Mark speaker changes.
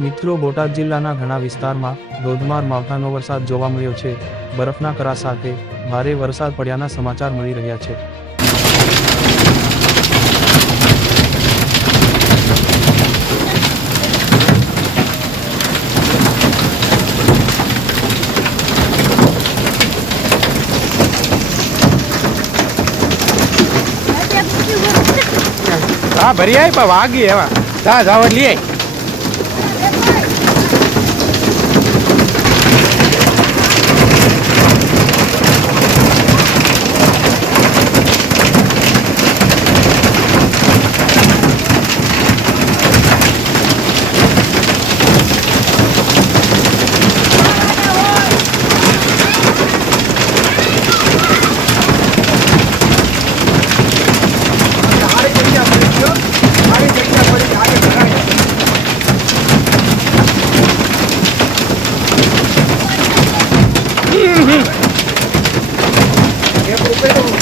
Speaker 1: મિત્રો, બોટાદ જિલ્લાના ઘણા વિસ્તારમાં ધોધમાર માવઠાનો વરસાદ જોવા મળ્યો છે. બરફના કરા સાથે ભારે વરસાદ પડ્યાના સમાચાર મળી રહ્યા છે.
Speaker 2: હા, ભરી આવી પણ વાગી એવા. જા, જાવ લઈ આય 为什么